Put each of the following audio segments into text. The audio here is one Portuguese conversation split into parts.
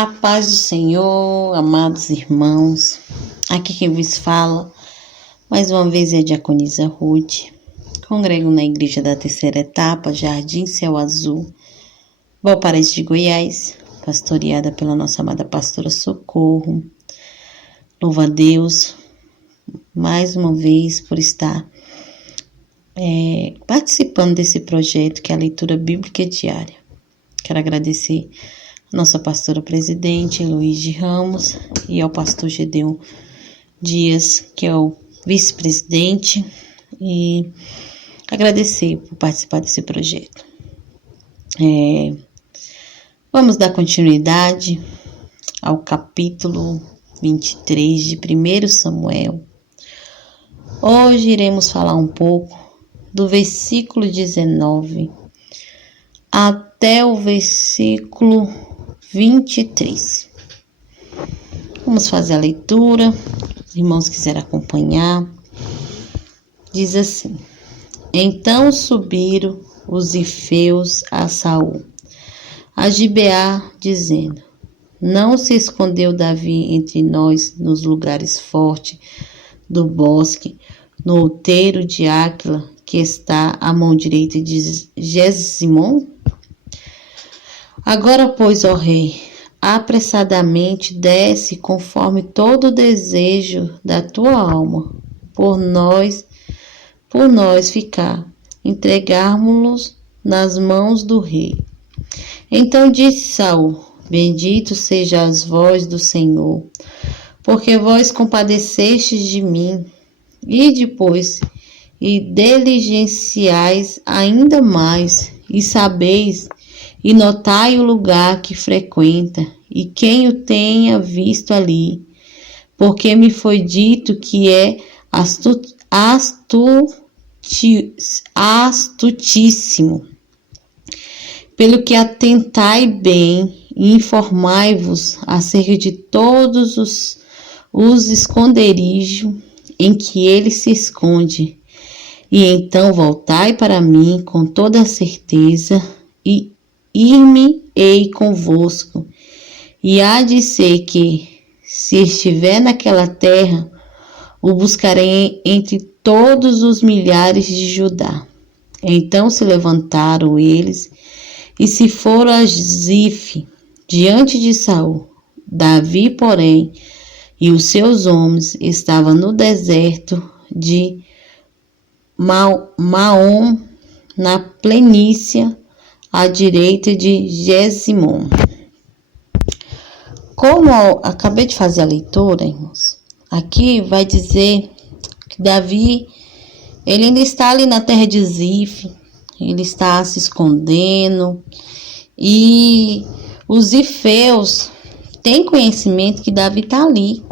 A paz do Senhor, amados irmãos. Aqui quem vos fala, mais uma vez, é a diaconisa Ruth. Congrego na igreja da terceira etapa, Jardim Céu Azul, Valparaíso de Goiás, pastoreada pela nossa amada pastora Socorro. Louvo a Deus, mais uma vez, por estar participando desse projeto que é a leitura bíblica diária. Quero agradecer a nossa pastora presidente, Heloíde Ramos, e ao pastor Gedeon Dias, que é o vice-presidente, e agradecer por participar desse projeto. Vamos dar continuidade ao capítulo 23 de 1 Samuel. Hoje iremos falar um pouco do versículo 19 até o versículo 23. Vamos fazer a leitura. Os irmãos quiserem acompanhar. Diz assim: Então subiram os ifeus a Saul, a Gibeá, dizendo: Não se escondeu Davi entre nós nos lugares fortes do bosque, no outeiro de Áquila, que está à mão direita de Gesimon? Agora, pois, ó rei, apressadamente desce conforme todo o desejo da tua alma, por nós ficar, entregarmos-los nas mãos do rei. Então disse Saul: Bendito sejais vós do Senhor, porque vós compadecestes de mim, e depois e diligenciais ainda mais, e sabeis e notai o lugar que frequenta, e quem o tenha visto ali, porque me foi dito que é astutíssimo. Pelo que atentai bem e informai-vos acerca de todos os esconderijos em que ele se esconde, e então voltai para mim com toda a certeza, e ir-me-ei convosco. E há de ser que, se estiver naquela terra, o buscarei entre todos os milhares de Judá. Então se levantaram eles e se foram a Zif, diante de Saul. Davi, porém, e os seus homens estavam no deserto de Maom, na planície à direita de Gesimon. Como eu acabei de fazer a leitura, irmãos, aqui vai dizer que Davi, ele ainda está ali na terra de Zif, ele está se escondendo, e os ifeus têm conhecimento que Davi está ali.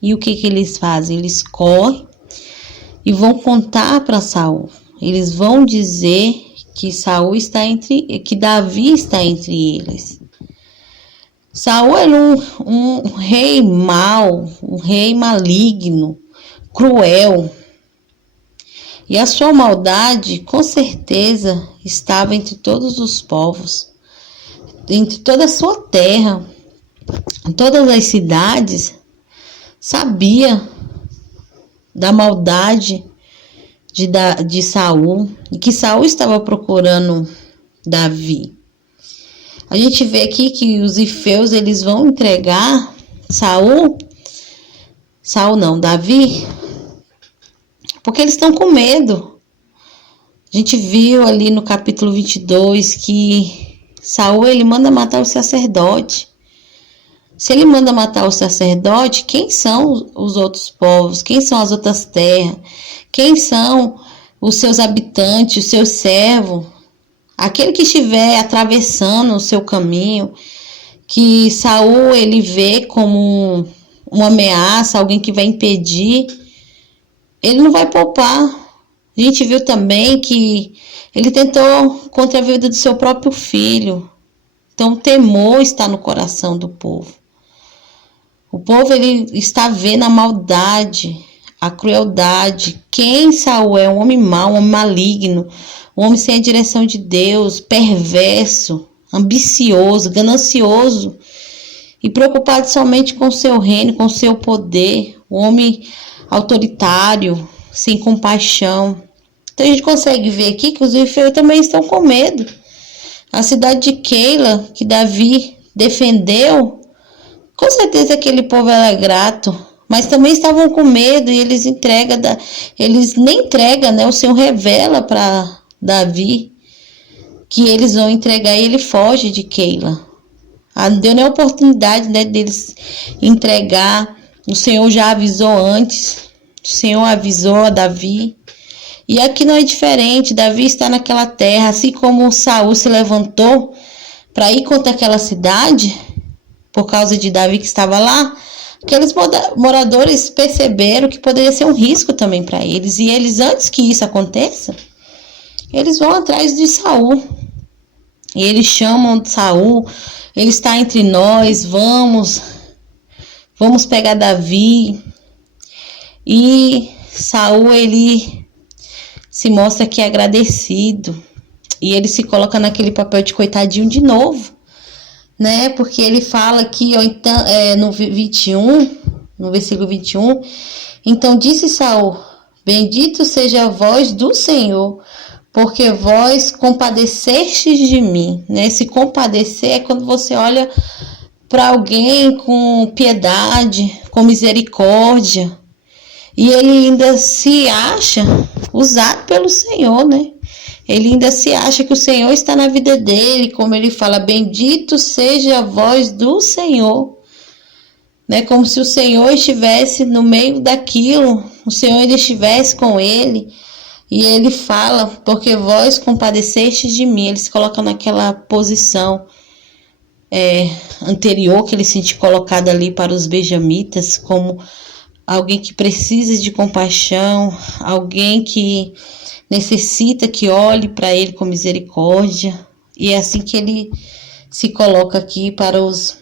E o que eles fazem? Eles correm e vão contar para Saul. Eles vão dizer que que Davi está entre eles. Saul era um rei mau, um rei maligno, cruel. E a sua maldade, com certeza, estava entre todos os povos, entre toda a sua terra. Todas as cidades sabia da maldade de Saul, e que Saul estava procurando Davi. A gente vê aqui que os ifeus, eles vão entregar Davi, porque eles estão com medo. A gente viu ali no capítulo 22 que Saul, ele manda matar o sacerdote. Se ele manda matar o sacerdote, quem são os outros povos? Quem são as outras terras? Quem são os seus habitantes, os seus servos? Aquele que estiver atravessando o seu caminho, que Saul ele vê como uma ameaça, alguém que vai impedir, ele não vai poupar. A gente viu também que ele tentou contra a vida do seu próprio filho. Então, o temor está no coração do povo. O povo, ele está vendo a maldade, a crueldade. Quem Saul é? Um homem mau, um homem maligno, um homem sem a direção de Deus, perverso, ambicioso, ganancioso. e preocupado somente com seu reino, com seu poder, o homem autoritário, sem compaixão. Então a gente consegue ver aqui que os efeus também estão com medo. A cidade de Keila, que Davi defendeu, com certeza aquele povo era grato, mas também estavam com medo e eles nem entregam, né? O Senhor revela para Davi que eles vão entregar e ele foge de Keila. Não deu nem a oportunidade, né, deles entregar. O Senhor já avisou antes. O Senhor avisou a Davi. E aqui não é diferente. Davi está naquela terra, assim como Saul se levantou para ir contra aquela cidade, por causa de Davi que estava lá. Aqueles moradores perceberam que poderia ser um risco também para eles. E eles, antes que isso aconteça, eles vão atrás de Saul. E eles chamam Saul. Ele está entre nós, vamos pegar Davi. E Saul, ele se mostra aqui agradecido. E ele se coloca naquele papel de coitadinho de novo, né? Porque ele fala aqui, ó, então, no versículo 21, então disse Saul: bendito seja a voz do Senhor, porque vós compadecestes de mim, né? Se compadecer é quando você olha para alguém com piedade, com misericórdia, e ele ainda se acha usado pelo Senhor, né? Ele ainda se acha que o Senhor está na vida dele, como ele fala, bendito seja a voz do Senhor, né? Como se o Senhor estivesse no meio daquilo, o Senhor ainda estivesse com ele. E ele fala, porque vós compadecestes de mim. Ele se coloca naquela posição anterior que ele se sente colocado ali para os benjamitas, como alguém que precisa de compaixão, alguém que necessita que olhe para ele com misericórdia. E é assim que ele se coloca aqui para os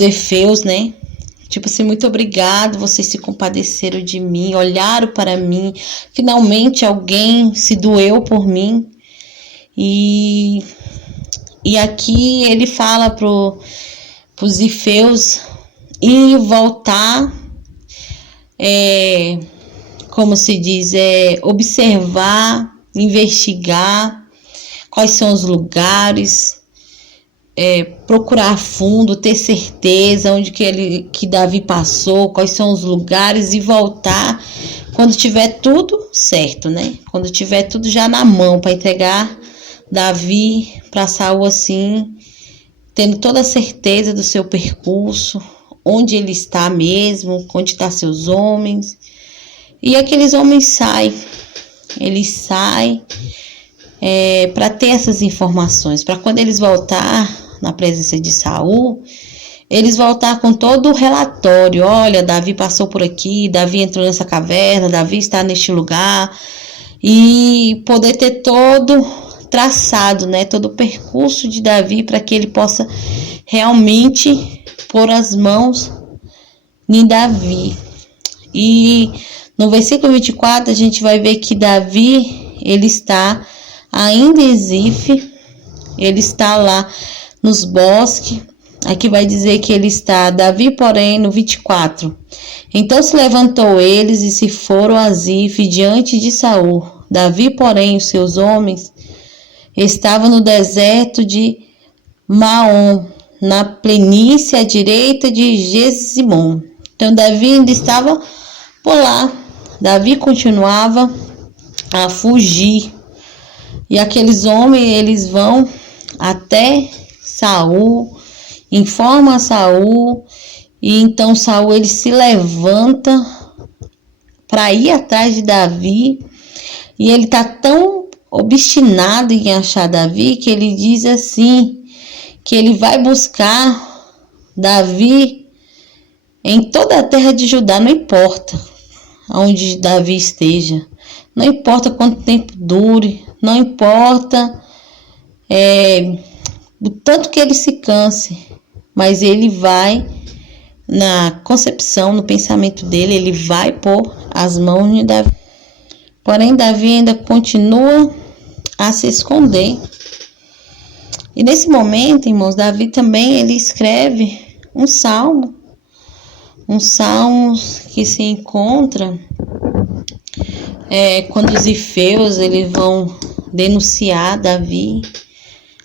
efeus, né? Tipo assim, muito obrigado, vocês se compadeceram de mim, olharam para mim, finalmente alguém se doeu por mim. E aqui ele fala para os efeus ir voltar, como se diz, observar, investigar quais são os lugares, procurar a fundo, ter certeza onde que Davi passou, quais são os lugares, e voltar quando tiver tudo certo, né? Quando tiver tudo já na mão para entregar Davi para Saul, assim, tendo toda a certeza do seu percurso, onde ele está mesmo, onde estão seus homens. E aqueles homens saem, eles saem para ter essas informações, para quando eles voltar na presença de Saul, eles voltar com todo o relatório. Olha, Davi passou por aqui, Davi entrou nessa caverna, Davi está neste lugar, e poder ter todo traçado, né, todo o percurso de Davi, para que ele possa realmente pôr as mãos em Davi. E no versículo 24 a gente vai ver que Davi, ele está ainda em Zif, ele está lá nos bosques. Aqui vai dizer que ele está, Davi, porém, no 24. Então se levantou eles e se foram a Zif diante de Saul. Davi, porém, os seus homens estavam no deserto de Maom, na planície à direita de Gesimon. Então Davi ainda estava por lá. Davi continuava a fugir. E aqueles homens, eles vão até Saul, informa a Saul, e então Saul, ele se levanta para ir atrás de Davi, e ele está tão obstinado em achar Davi, que ele diz assim, que ele vai buscar Davi em toda a terra de Judá, não importa onde Davi esteja, não importa quanto tempo dure, não importa o tanto que ele se canse, mas ele vai, na concepção, no pensamento dele, ele vai pôr as mãos em Davi. Porém, Davi ainda continua a se esconder. E nesse momento, irmãos, Davi também ele escreve um salmo que se encontra quando os ifeus eles vão denunciar Davi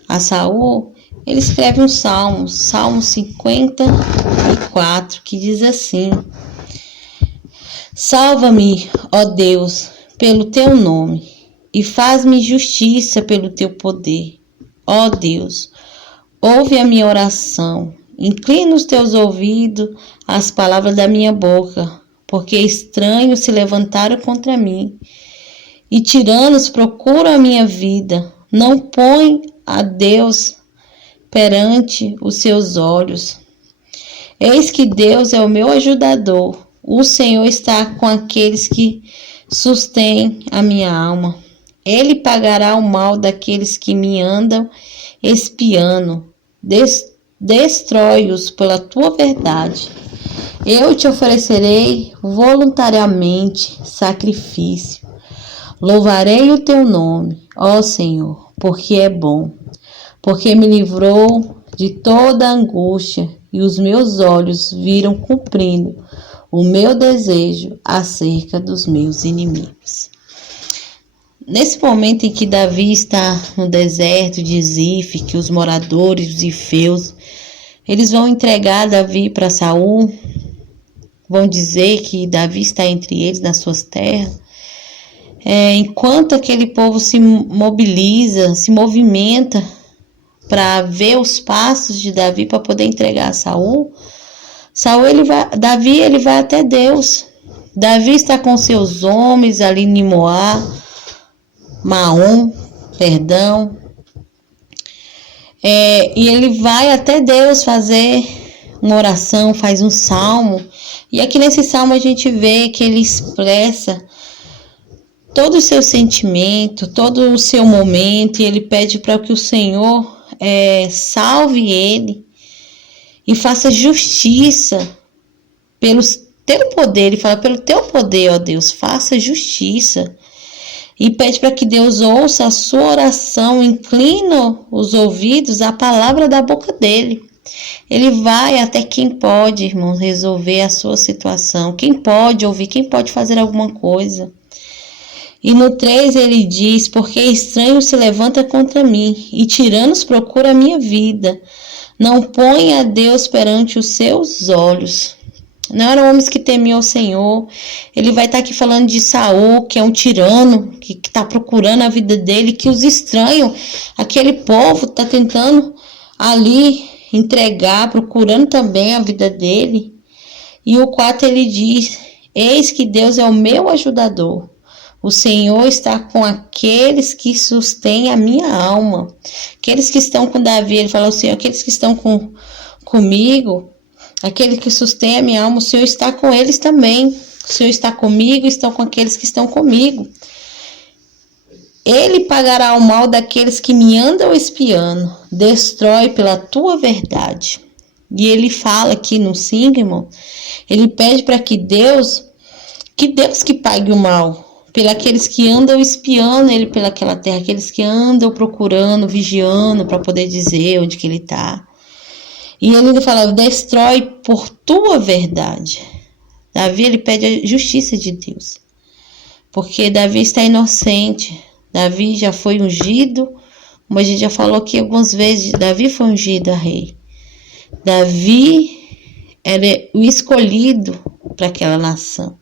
a Saul. Ele escreve um salmo 54, que diz assim: Salva-me, ó Deus, pelo teu nome, e faz-me justiça pelo teu poder. Ó Deus, ouve a minha oração, inclina os teus ouvidos às palavras da minha boca, porque estranhos se levantaram contra mim, e tiranos procuram a minha vida. Não põe a Deus perante os seus olhos. Eis que Deus é o meu ajudador. O Senhor está com aqueles que sustêm a minha alma. Ele pagará o mal daqueles que me andam espiando. Destrói-os pela tua verdade. Eu te oferecerei voluntariamente sacrifício. Louvarei o teu nome, ó Senhor, porque é bom, porque me livrou de toda a angústia e os meus olhos viram cumprindo o meu desejo acerca dos meus inimigos. Nesse momento em que Davi está no deserto de Zif, que os moradores, os ifeus, eles vão entregar Davi para Saul, vão dizer que Davi está entre eles nas suas terras. Enquanto aquele povo se mobiliza, se movimenta para ver os passos de Davi para poder entregar a Saul, Davi ele vai até Deus. Davi está com seus homens ali em Maom, e ele vai até Deus fazer uma oração, faz um salmo. E aqui nesse salmo a gente vê que ele expressa todo o seu sentimento, todo o seu momento, e ele pede para que o Senhor salve ele e faça justiça pelo teu poder. Ele fala: pelo teu poder, ó Deus, faça justiça. E pede para que Deus ouça a sua oração, inclina os ouvidos à palavra da boca dele. Ele vai até quem pode, irmãos, resolver a sua situação. Quem pode ouvir, quem pode fazer alguma coisa. E no 3 ele diz: porque estranho se levanta contra mim, e tiranos procura a minha vida. Não põe a Deus perante os seus olhos. Não eram homens que temiam o Senhor. Ele vai estar aqui falando de Saul, que é um tirano, que está procurando a vida dele, que os estranhos, aquele povo está tentando ali entregar, procurando também a vida dele. E o 4 ele diz: eis que Deus é o meu ajudador. O Senhor está com aqueles que sustêm a minha alma. Aqueles que estão com Davi, ele fala: o Senhor, aqueles que estão comigo, aquele que sustém a minha alma, o Senhor está com eles também. O Senhor está comigo, estão com aqueles que estão comigo. Ele pagará o mal daqueles que me andam espiando. Destrói pela tua verdade. E ele fala aqui no 5, irmão, ele pede para que Deus que pague o mal pelos que andam espiando ele pelaquela terra, aqueles que andam procurando, vigiando para poder dizer onde que ele está. E ele fala: destrói por tua verdade. Davi ele pede a justiça de Deus, porque Davi está inocente. Davi já foi ungido, como a gente já falou aqui algumas vezes, Davi foi ungido a rei. Davi era o escolhido para aquela nação.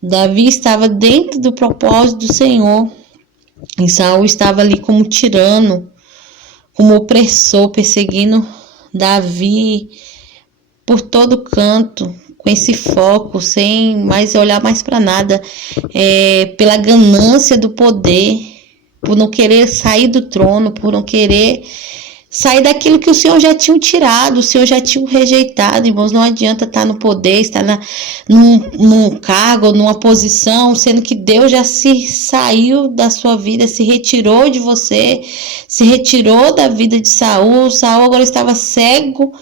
Davi estava dentro do propósito do Senhor. E Saul estava ali como tirano, como opressor, perseguindo Davi por todo canto, com esse foco, sem mais olhar mais para nada, pela ganância do poder, por não querer sair do trono, por não querer sair daquilo que o Senhor já tinha tirado, o Senhor já tinha rejeitado. Irmãos, não adianta estar no poder, estar num cargo, numa posição, sendo que Deus já se saiu da sua vida, se retirou de você, se retirou da vida de Saul. Saul agora estava cego,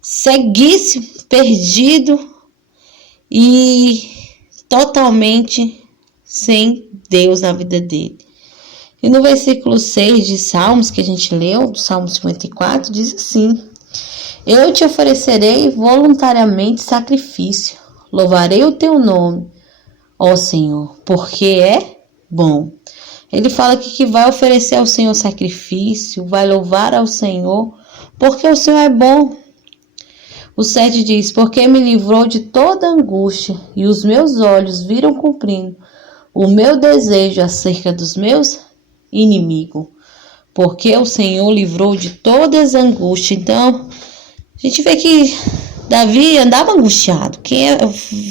ceguíssimo, perdido e totalmente sem Deus na vida dele. E no versículo 6 de Salmos, que a gente leu, do Salmo 54, diz assim: Eu te oferecerei voluntariamente sacrifício, louvarei o teu nome, ó Senhor, porque é bom. Ele fala aqui que vai oferecer ao Senhor sacrifício, vai louvar ao Senhor, porque o Senhor é bom. O 7 diz: Porque me livrou de toda angústia, e os meus olhos viram cumprindo o meu desejo acerca dos meus inimigos. Porque o Senhor livrou de todas as angústias. Então, a gente vê que Davi andava angustiado. Quem é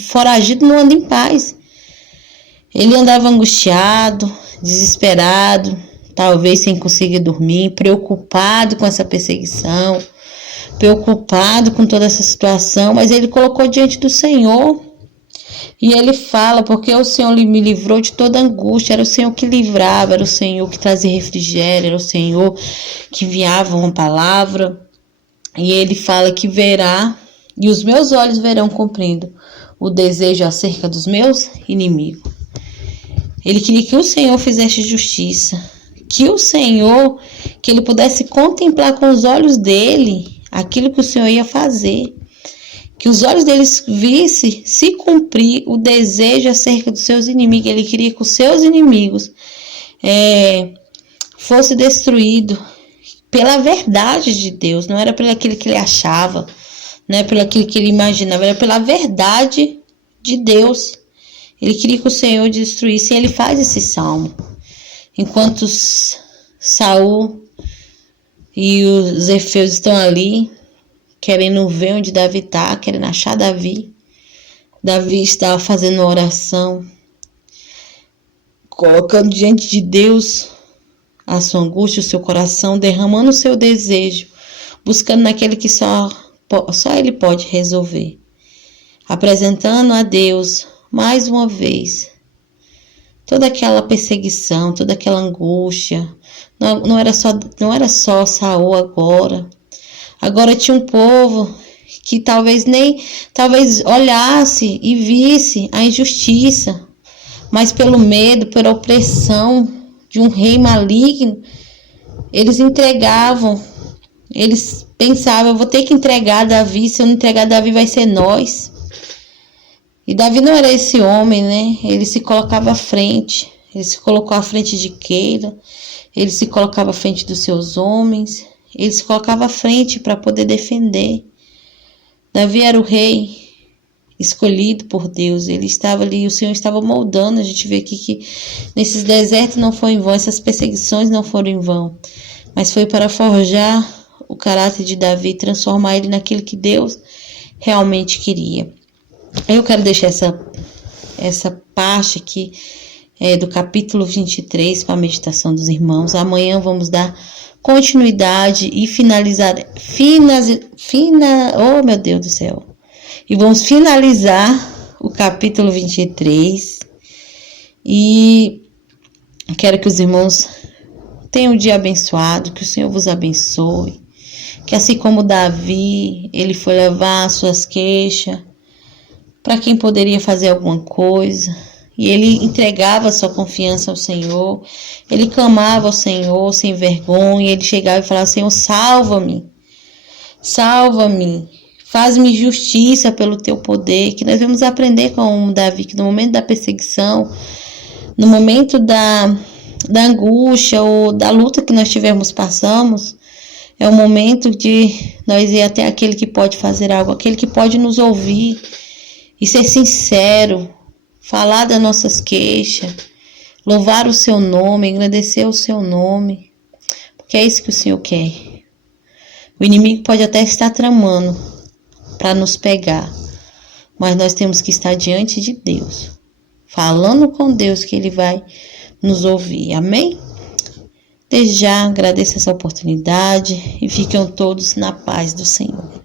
foragido não anda em paz. Ele andava angustiado, desesperado, talvez sem conseguir dormir, preocupado com essa perseguição, preocupado com toda essa situação, mas ele colocou diante do Senhor. E ele fala: porque o Senhor me livrou de toda angústia. Era o Senhor que livrava, era o Senhor que trazia refrigério, era o Senhor que enviava uma palavra. E ele fala que verá, e os meus olhos verão cumprindo o desejo acerca dos meus inimigos. Ele queria que o Senhor fizesse justiça, que o Senhor, que ele pudesse contemplar com os olhos dele aquilo que o Senhor ia fazer. Que os olhos deles vissem se cumprir o desejo acerca dos seus inimigos. Ele queria que os seus inimigos fossem destruídos pela verdade de Deus. Não era pelo aquilo que ele achava, não era pelo aquilo que ele imaginava, era pela verdade de Deus. Ele queria que o Senhor destruísse, e ele faz esse salmo. Enquanto Saul e os eféus estão ali, querendo ver onde Davi está, querendo achar Davi. Davi estava fazendo uma oração, colocando diante de Deus a sua angústia, o seu coração, derramando o seu desejo, buscando naquele que só ele pode resolver. Apresentando a Deus, mais uma vez, toda aquela perseguição, toda aquela angústia. Não era só Saul agora. Agora tinha um povo que talvez olhasse e visse a injustiça, mas pelo medo, pela opressão de um rei maligno, eles entregavam, eles pensavam: eu vou ter que entregar Davi, se eu não entregar Davi vai ser nós. E Davi não era esse homem, né? Ele se colocava à frente, ele se colocou à frente de Keila, ele se colocava à frente dos seus homens, ele se colocava à frente para poder defender. Davi era o rei escolhido por Deus, ele estava ali, o Senhor estava moldando. A gente vê aqui que nesses desertos não foi em vão, essas perseguições não foram em vão, mas foi para forjar o caráter de Davi, transformar ele naquilo que Deus realmente queria. Eu quero deixar essa parte aqui do capítulo 23 para a meditação dos irmãos. Amanhã vamos dar continuidade e oh meu Deus do céu, e vamos finalizar o capítulo 23, e quero que os irmãos tenham um dia abençoado, que o Senhor vos abençoe, que assim como Davi, ele foi levar suas queixas para quem poderia fazer alguma coisa, e ele entregava sua confiança ao Senhor, ele clamava ao Senhor sem vergonha, ele chegava e falava: Senhor, salva-me, salva-me, faz-me justiça pelo teu poder. Que nós vamos aprender com Davi, que no momento da perseguição, no momento da angústia ou da luta que nós passamos, é o momento de nós ir até aquele que pode fazer algo, aquele que pode nos ouvir e ser sincero, falar das nossas queixas, louvar o seu nome, agradecer o seu nome, porque é isso que o Senhor quer. O inimigo pode até estar tramando para nos pegar, mas nós temos que estar diante de Deus, falando com Deus, que Ele vai nos ouvir. Amém? Desde já agradeço essa oportunidade e fiquem todos na paz do Senhor.